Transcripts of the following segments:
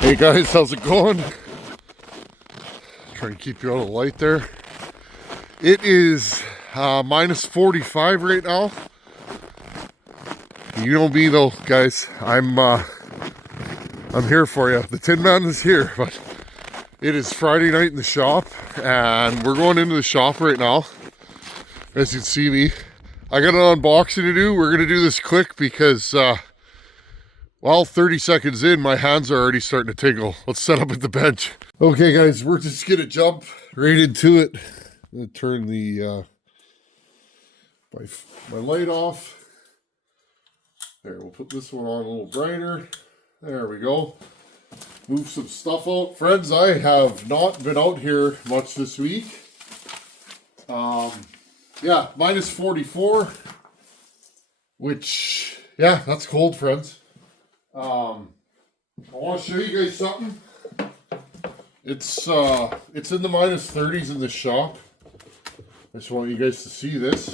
Hey guys, how's it going? Trying to keep you out of the light there. It is minus 45 right now. You know me though, guys. I'm here for you. The Tin Man is here, but it is Friday night in the shop, and we're going into the shop right now. As you can see me, I got an unboxing to do. We're gonna do this quick because, well, 30 seconds in, my hands are already starting to tingle. Let's set up at the bench. Okay, guys, we're just gonna jump right into it. I'm gonna turn the my light off. There, we'll put this one on a little brighter. There we go. Move some stuff out. Friends, I have not been out here much this week. Yeah, minus 44, which, yeah, that's cold, friends. I want to show you guys something. It's in the minus 30s in the shop. I just want you guys to see this.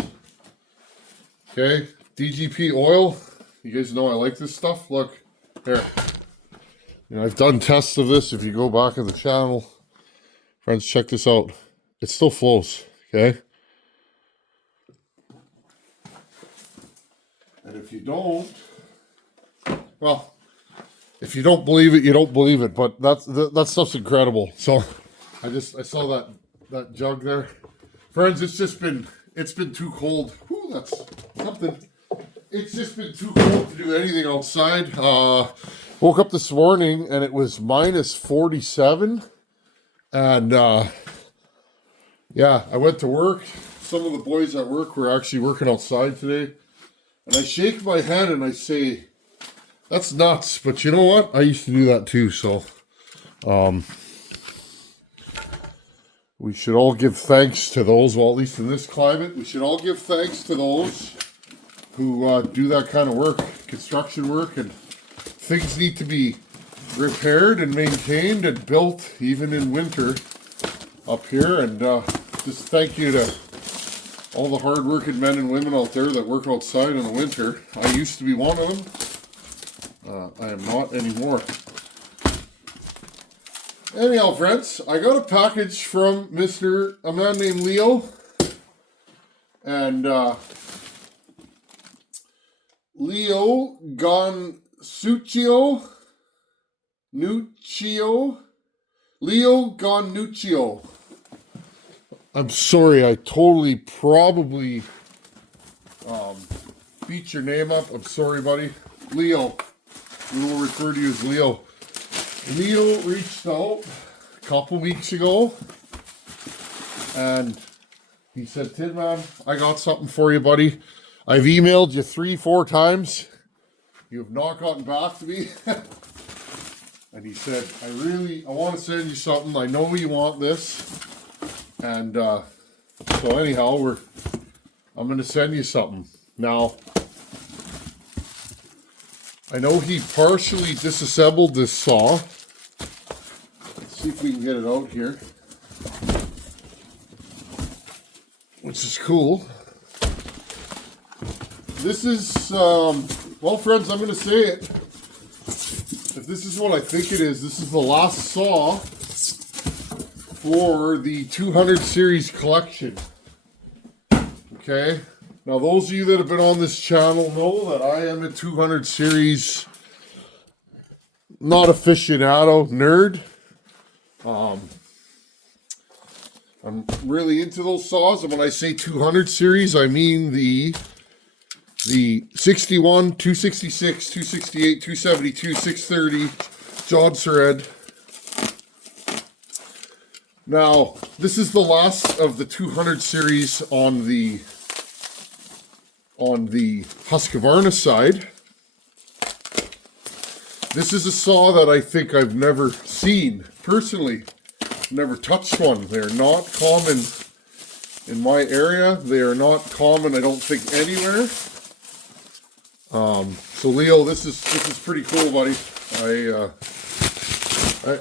Okay, DGP oil. You guys know I like this stuff. Look, here. You know, I've done tests of this. If you go back in the channel, friends, check this out. It still flows, okay? And if you don't, well, if you don't believe it, you don't believe it. But that stuff's incredible. So I saw that jug there, friends. It's been too cold. Whew, that's something. It's just been too cold to do anything outside. Woke up this morning and it was minus 47. And yeah, I went to work. Some of the boys at work were actually working outside today. And I shake my head and I say, that's nuts. But you know what? I used to do that too. So we should all give thanks to those, well, at least in this climate, we should all give thanks to those who do that kind of work, construction work, and things need to be repaired and maintained and built even in winter up here. And just thank you to all the hard-working men and women out there that work outside in the winter. I used to be one of them. I am not anymore. Anyhow, friends, I got a package from a man named Leo. And Leo Ganuccio. I'm sorry, I totally probably beat your name up. I'm sorry, buddy. Leo. We will refer to you as Leo. Leo reached out a couple weeks ago and he said, Tin Man, I got something for you, buddy. I've emailed you 3-4 times. You have not gotten back to me. And he said, I want to send you something. I know you want this. And so anyhow, I'm going to send you something. Now, I know he partially disassembled this saw. Let's see if we can get it out here. Which is cool. This is, well, friends, I'm going to say it. If this is what I think it is, this is the last saw for the 200 series collection. Okay? Now, those of you that have been on this channel know that I am a 200 series, not aficionado, nerd. I'm really into those saws, and when I say 200 series, I mean the 61, 266, 268, 272, 630, Johnson Red. Now, this is the last of the 200 series on the Husqvarna side. This is a saw that I think I've never seen personally. Never touched one. They're not common in my area. They are not common, I don't think, anywhere. So Leo, this is pretty cool, buddy.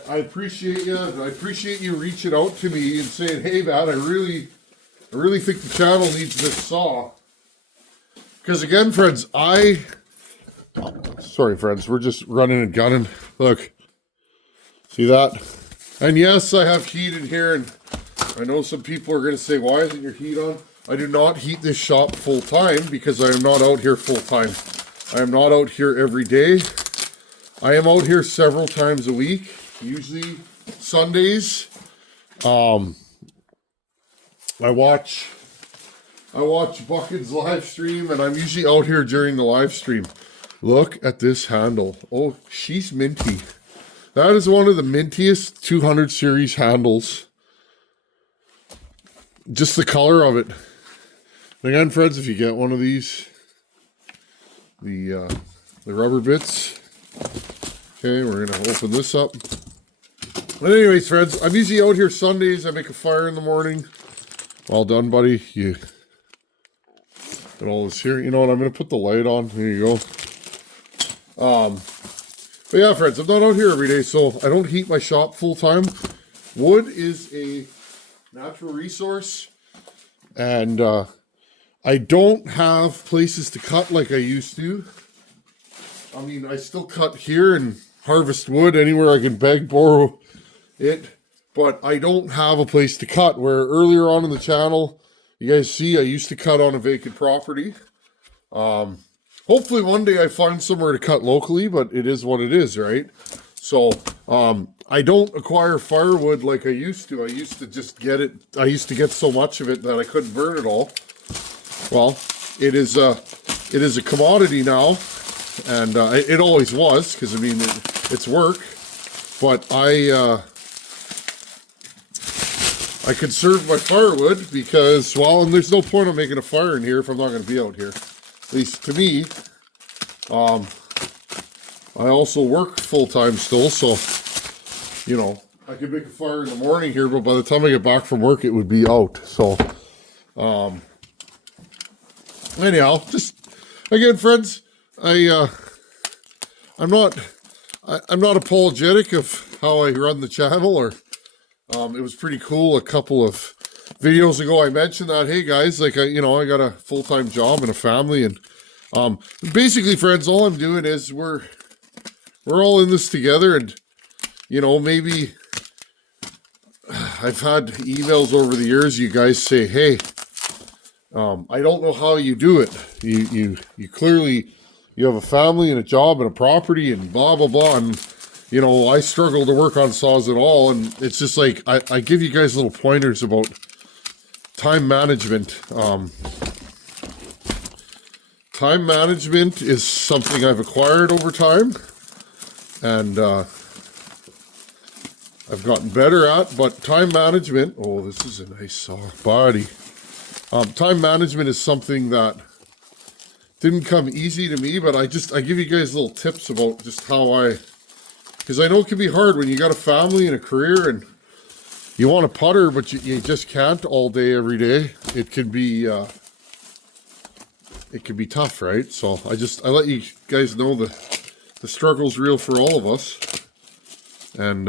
I appreciate you. I appreciate you reaching out to me and saying, "Hey, man, I really think the channel needs this saw." Because again, friends, sorry, friends, we're just running and gunning. Look, See that? And yes, I have heat in here, and I know some people are going to say, why isn't your heat on? I do not heat this shop full time because I am not out here full time. I am not out here every day. I am out here several times a week, usually Sundays. I watch Bucket's live stream, and I'm usually out here during the live stream. Look at this handle. Oh, she's minty. That is one of the mintiest 200 series handles. Just the color of it. And again, friends, if you get one of these, the rubber bits. Okay, we're gonna open this up. But anyways, friends, I'm usually out here Sundays. I make a fire in the morning. All done, buddy. You got all this here. You know what? I'm gonna put the light on. Here you go. But yeah, friends, I'm not out here every day, so I don't heat my shop full time. Wood is a natural resource, and I don't have places to cut like I used to. I mean, I still cut here and harvest wood anywhere I can beg, borrow it, but I don't have a place to cut. Where earlier on in the channel, you guys see I used to cut on a vacant property. Hopefully one day I find somewhere to cut locally, but it is what it is, right? So, I don't acquire firewood like I used to. I used to just get it. I used to get so much of it that I couldn't burn it all. Well, it is a commodity now, and it always was, because I mean it's work. But I conserve my firewood because, well, and there's no point in making a fire in here if I'm not going to be out here. At least to me. I also work full-time still, so, you know, I could make a fire in the morning here, but by the time I get back from work, it would be out. So, anyhow, just, again, friends, I'm not apologetic of how I run the channel, or, it was pretty cool. A couple of videos ago, I mentioned that, hey guys, like, I got a full-time job and a family, and, basically, friends, all I'm doing is we're all in this together, and, you know, maybe I've had emails over the years, you guys say, hey, I don't know how you do it. You clearly, you have a family and a job and a property and blah, blah, blah, and, you know, I struggle to work on saws at all, and it's just like, I give you guys little pointers about time management. Time management is something I've acquired over time, and I've gotten better at, but time management, oh, this is a nice saw body. Time management is something that didn't come easy to me, but I give you guys little tips about just how because I know it can be hard when you got a family and a career and you want to putter, but you just can't all day, every day. It can be tough, right? So I let you guys know the struggle's real for all of us. And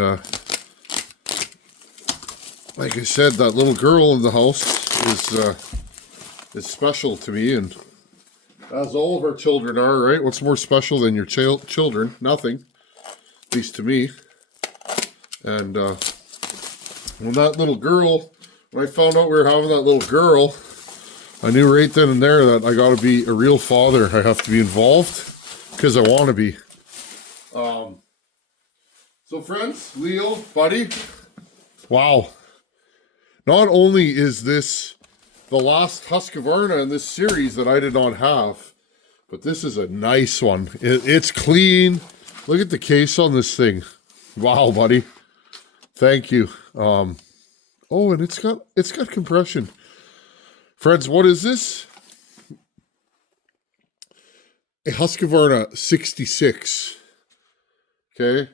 like I said, that little girl in the house is special to me, and as all of our children are, right? What's more special than your children? Nothing, at least to me. And when that little girl, when I found out we were having that little girl, I knew right then and there that I got to be a real father. I have to be involved because I want to be. So friends, Leo, buddy, wow. Not only is this the last Husqvarna in this series that I did not have, but this is a nice one. It's clean. Look at the case on this thing. Wow, buddy. Thank you. Oh, and it's got compression. Friends, what is this? A Husqvarna 66. Okay.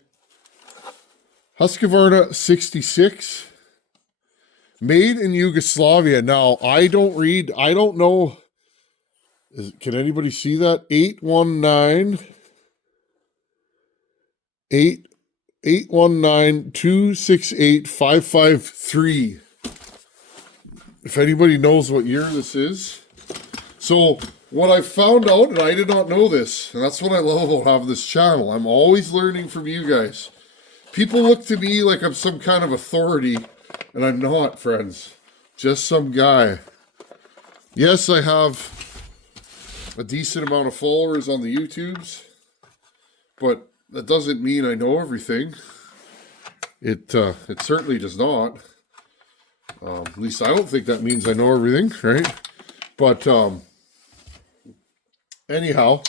Husqvarna 66. Made in Yugoslavia. Now, I don't know. Can anybody see that? 819-268-553. If anybody knows what year this is. So, what I found out, and I did not know this, and that's what I love about having this channel. I'm always learning from you guys. People look to me like I'm some kind of authority, and I'm not, friends. Just some guy. Yes, I have a decent amount of followers on the YouTubes, but that doesn't mean I know everything. It certainly does not. At least I don't think that means I know everything, right? But anyhow,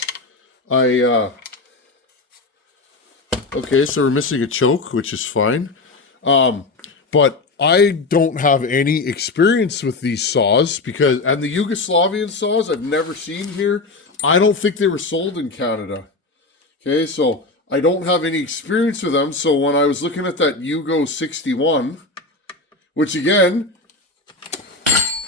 okay, so we're missing a choke, which is fine. But I don't have any experience with these saws and the Yugoslavian saws I've never seen here. I don't think they were sold in Canada. Okay, so I don't have any experience with them. So when I was looking at that Yugo 61, which again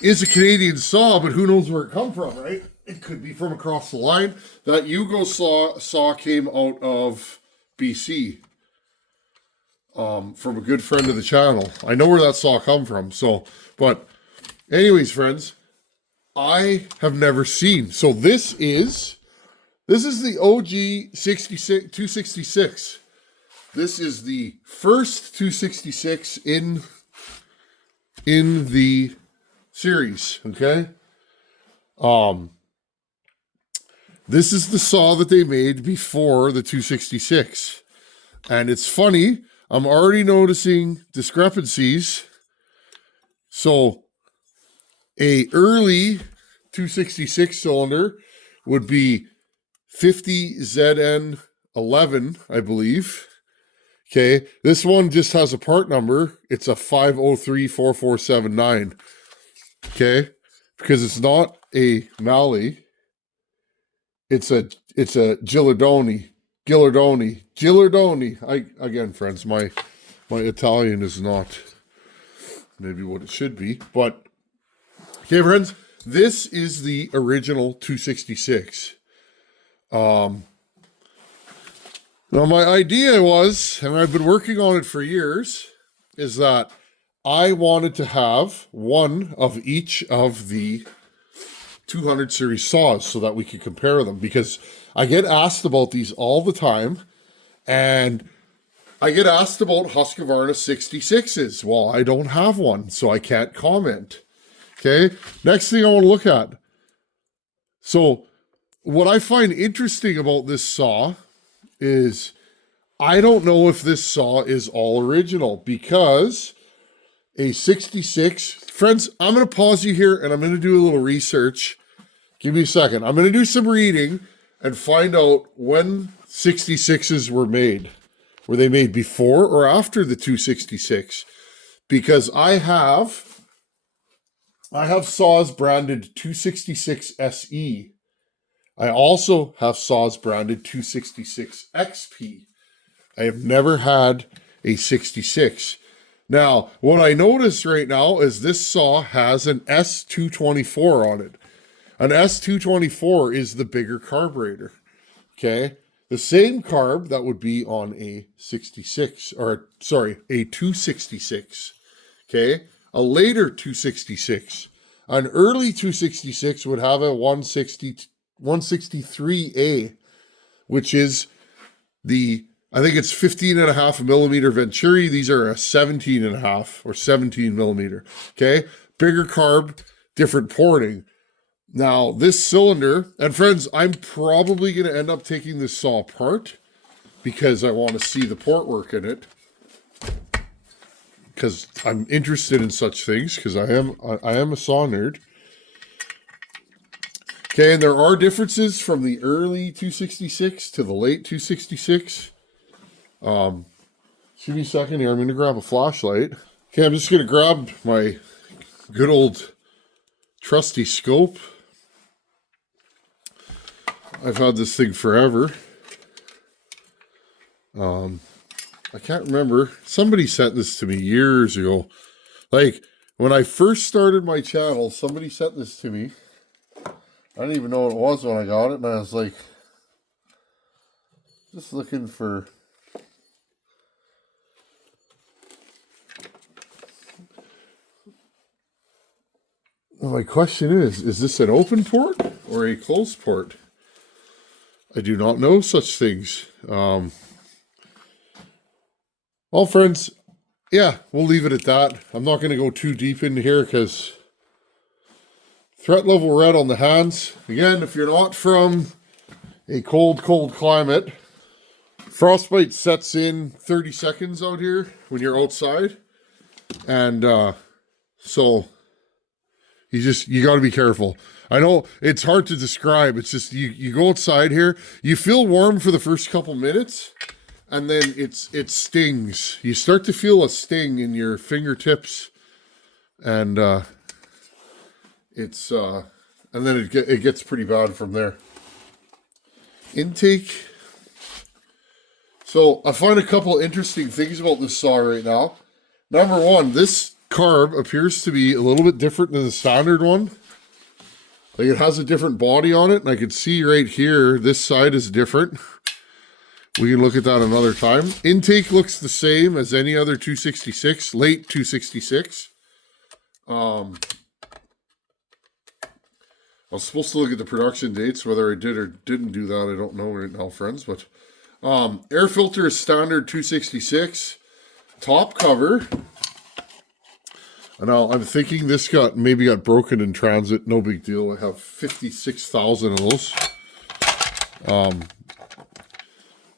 is a Canadian saw, but who knows where it come from, right? It could be from across the line. That Yugo saw came out of BC. From a good friend of the channel. I know where that saw come from. So, but anyways, friends, I have never seen. So this is the OG 266. This is the first 266 in the series. Okay. This is the saw that they made before the 266, and it's funny. I'm already noticing discrepancies. So a early 266 cylinder would be 50 ZN11, I believe. Okay, this one just has a part number. It's a 5034479. Okay, because it's not a Malley. It's a Gilardoni. Again, friends, my Italian is not maybe what it should be, but okay, friends, this is the original 266. Now my idea was, and I've been working on it for years, is that I wanted to have one of each of the 200 series saws so that we could compare them, because I get asked about these all the time, and I get asked about Husqvarna 66s. Well, I don't have one, so I can't comment. Okay, next thing I want to look at. So what I find interesting about this saw is I don't know if this saw is all original, because a 66, friends, I'm going to pause you here and I'm going to do a little research. Give me a second. I'm going to do some reading and find out when 66s were made. Were they made before or after the 266? Because I have saws branded 266 SE. I also have saws branded 266 XP. I have never had a 66. Now, what I notice right now is this saw has an S224 on it. An S224 is the bigger carburetor. Okay? The same carb that would be on a 66, or sorry, a 266. Okay? A later 266. An early 266 would have a 163A, which is I think it's 15.5 millimeter Venturi. These are a 17.5 or 17 millimeter. Okay? Bigger carb, different porting. Now, this cylinder, and friends, I'm probably going to end up taking this saw apart because I want to see the port work in it. Because I'm interested in such things, because I am a saw nerd. Okay, and there are differences from the early 266 to the late 266. Give me a second here. I'm going to grab a flashlight. Okay, I'm just going to grab my good old trusty scope. I've had this thing forever. I can't remember. Somebody sent this to me years ago. Like, when I first started my channel, somebody sent this to me. I didn't even know what it was when I got it, and I was like, just looking for... My question is this an open port or a closed port? I do not know such things. Well, friends, yeah, we'll leave it at that. I'm not going to go too deep into here because threat level red on the hands. Again, if you're not from a cold climate, frostbite sets in 30 seconds out here when you're outside. And so you got to be careful. I know it's hard to describe. It's just you go outside here, you feel warm for the first couple minutes, and then it stings. You start to feel a sting in your fingertips, and and then it gets pretty bad from there. Intake. So I find a couple interesting things about this saw right now. Number one, this carb appears to be a little bit different than the standard one. Like it has a different body on it, and I can see right here, this side is different. We can look at that another time. Intake looks the same as any other 266, late 266. I was supposed to look at the production dates, whether I did or didn't do that, I don't know right now, friends. But air filter is standard 266. Top cover. Now, I'm thinking this maybe got broken in transit. No big deal. I have 56,000 of those.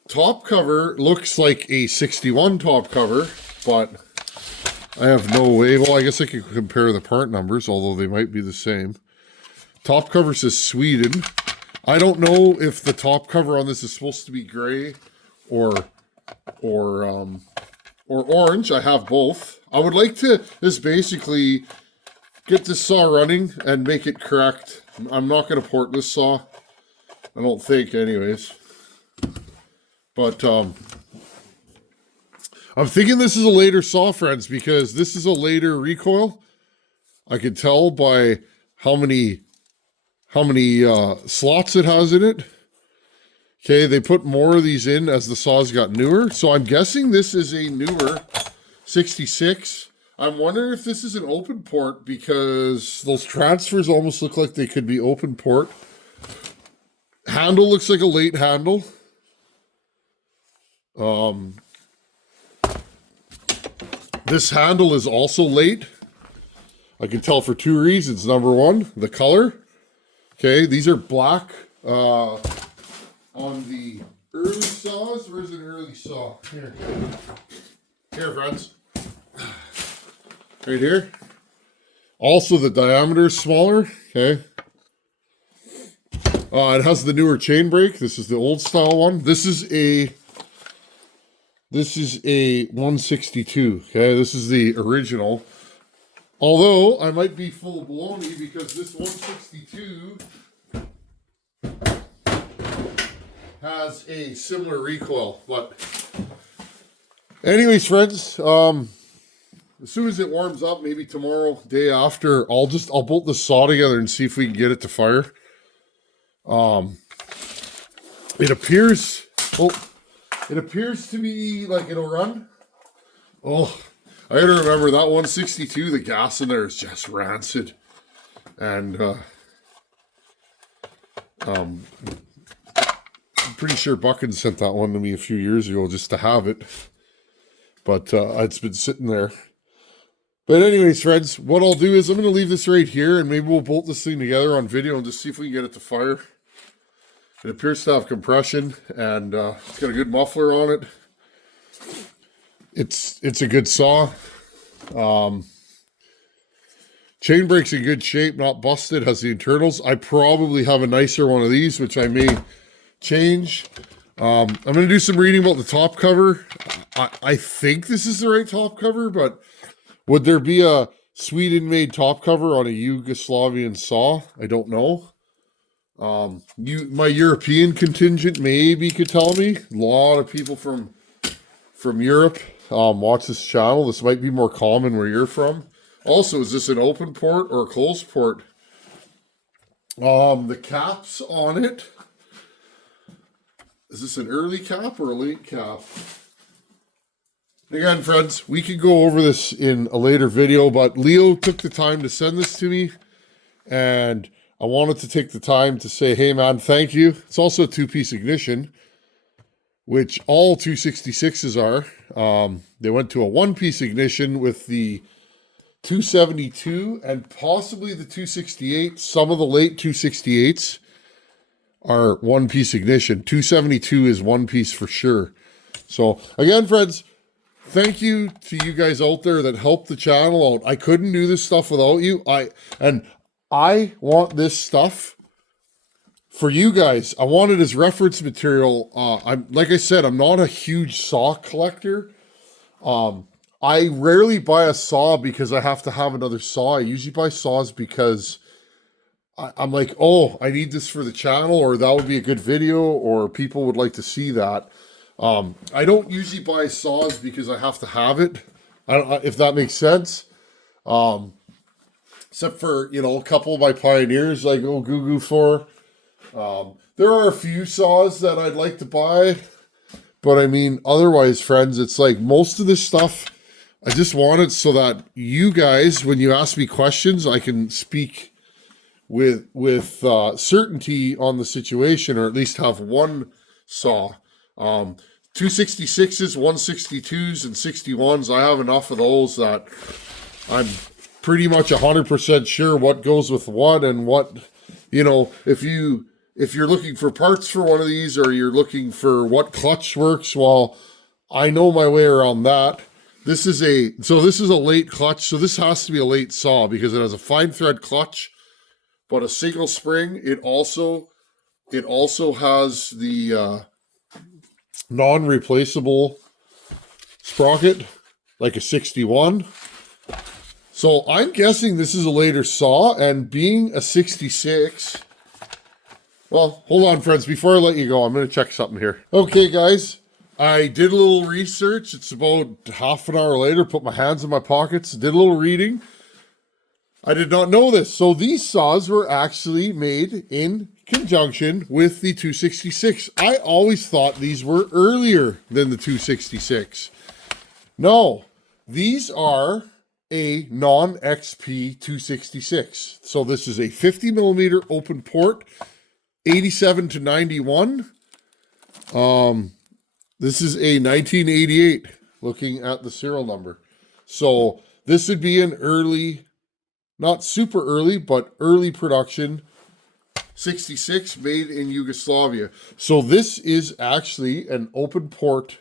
Top cover looks like a 61 top cover, but I have no way. Well, I guess I could compare the part numbers, although they might be the same. Top cover says Sweden. I don't know if the top cover on this is supposed to be gray or orange. I have both. I would like to just basically get this saw running and make it correct. I'm not going to port this saw. I don't think anyways. But I'm thinking this is a later saw, friends, because this is a later recoil. I can tell by how many slots it has in it. Okay, they put more of these in as the saws got newer. So I'm guessing this is a newer 66. I'm wondering if this is an open port because those transfers almost look like they could be open port. Handle looks like a late handle. This handle is also late. I can tell for two reasons. Number one, the color. Okay, these are black on the early saws. Where's an early saw? Here, friends. Right here. Also, the diameter is smaller. Okay. It has the newer chain brake. This is the old style one. This is a 162. Okay, this is the original. Although I might be full baloney because this 162 has a similar recoil. But anyways, friends, as soon as it warms up, maybe tomorrow, day after, I'll bolt the saw together and see if we can get it to fire. It appears to be like it'll run. Oh, I gotta remember that 162, the gas in there is just rancid. And I'm pretty sure Buchan sent that one to me a few years ago just to have it. But it's been sitting there. But anyways, friends, what I'll do is I'm going to leave this right here and maybe we'll bolt this thing together on video and just see if we can get it to fire. It appears to have compression and it's got a good muffler on it. It's a good saw. Chain brake's in good shape, not busted, has the internals. I probably have a nicer one of these, which I may change. I'm going to do some reading about the top cover. I think this is the right top cover, but would there be a Sweden-made top cover on a Yugoslavian saw? I don't know. My European contingent maybe could tell me. A lot of people from Europe watch this channel. This might be more common where you're from. Also, is this an open port or a closed port? The caps on it. Is this an early cap or a late cap? Again, friends, we could go over this in a later video, but Leo took the time to send this to me, and I wanted to take the time to say, hey man, thank you. It's also a two-piece ignition. which all 266s are. They went to a one-piece ignition with the 272 and possibly the 268. Some of the late 268s are one-piece ignition. 272 is one piece for sure. So again, friends, thank you to you guys out there that helped the channel out. I couldn't do this stuff without you. I want this stuff for you guys. I want it as reference material. Like I said, I'm not a huge saw collector. I rarely buy a saw because I have to have another saw. I usually buy saws because I'm like, oh, I need this for the channel, or that would be a good video, or people would like to see that. I don't usually buy saws because I have to have it. I don't, if that makes sense. Except for, you know, a couple of my pioneers I go goo for. There are a few saws that I'd like to buy, but I mean, otherwise, friends, it's like most of this stuff, I just want it so that you guys, when you ask me questions, I can speak with certainty on the situation, or at least have one saw. 266s, 162s, and 61s, I have enough of those that I'm pretty much 100% sure what goes with what, and what, you know, if you're looking for parts for one of these, or you're looking for what clutch works, well, I know my way around that. This is a late clutch, so this has to be a late saw because it has a fine thread clutch, but a single spring. It also has the non-replaceable sprocket, like a 61. So I'm guessing this is a later saw, and being a 66. Well, hold on, friends. Before I let you go, I'm going to check something here. Okay, guys. I did a little research. It's about half an hour later. Put my hands in my pockets. Did a little reading. I did not know this. So these saws were actually made in conjunction with the 266. I always thought these were earlier than the 266. No, these are a non-XP 266. So this is a 50 millimeter open port, 87 to 91. This is a 1988, looking at the serial number. So this would be an early, not super early, but early production 66 made in Yugoslavia. So this is actually an open port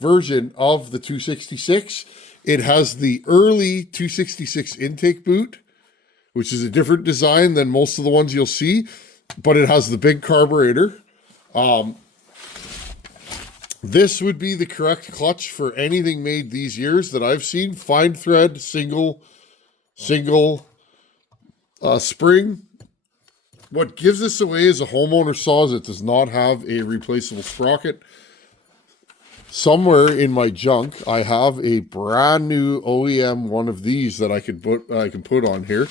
version of the 266. It has the early 266 intake boot, which is a different design than most of the ones you'll see, but it has the big carburetor. This would be the correct clutch for anything made these years that I've seen. Fine thread, single spring. What gives this away as a homeowner saw is it does not have a replaceable sprocket. Somewhere in my junk, I have a brand new OEM one of these that I can put on here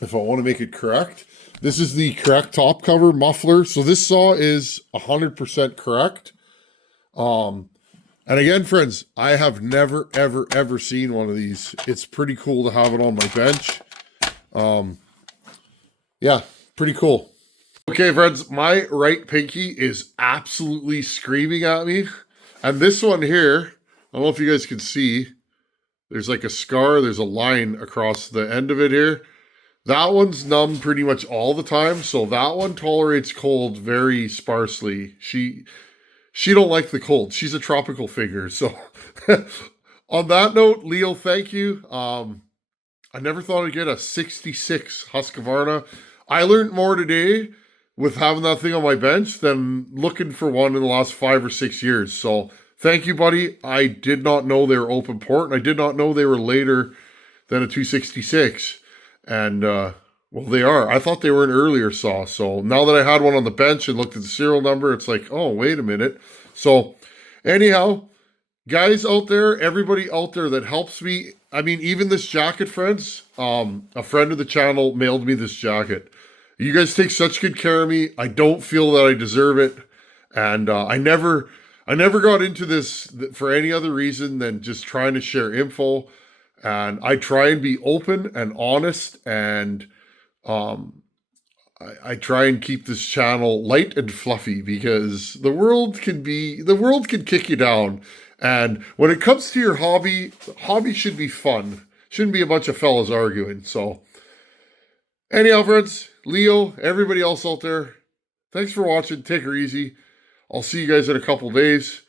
if I want to make it correct. This is the correct top cover muffler. So this saw is 100% correct. And again, friends, I have never, ever, ever seen one of these. It's pretty cool to have it on my bench. Yeah, pretty cool. Okay, friends, my right pinky is absolutely screaming at me. And this one here, I don't know if you guys can see, there's like a scar, there's a line across the end of it here. That one's numb pretty much all the time, so that one tolerates cold very sparsely. She don't like the cold. She's a tropical figure. So on that note, Leo, thank you. I never thought I'd get a 66 Husqvarna. I learned more today with having that thing on my bench than looking for one in the last 5 or 6 years. So thank you, buddy. I did not know they were open port, and I did not know they were later than a 266. And, well, they are. I thought they were an earlier saw. So now that I had one on the bench and looked at the serial number, it's like, oh, wait a minute. So anyhow, guys out there, everybody out there that helps me. I mean, even this jacket, friends, a friend of the channel mailed me this jacket. You guys take such good care of me. I don't feel that I deserve it. And I never got into this for any other reason than just trying to share info. And I try and be open and honest, and I try and keep this channel light and fluffy because the world can kick you down. And when it comes to your hobby, hobby should be fun. Shouldn't be a bunch of fellas arguing. So anyhow, friends, Leo, everybody else out there, thanks for watching. Take her easy. I'll see you guys in a couple days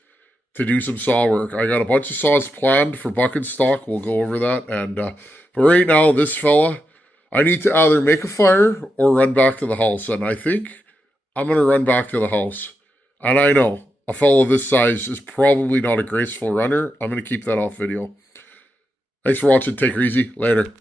to do some saw work. I got a bunch of saws planned for buck and stock. We'll go over that. And but right now, this fella, I need to either make a fire or run back to the house. And I think I'm going to run back to the house. And I know a fellow this size is probably not a graceful runner. I'm going to keep that off video. Thanks for watching. Take her easy. Later.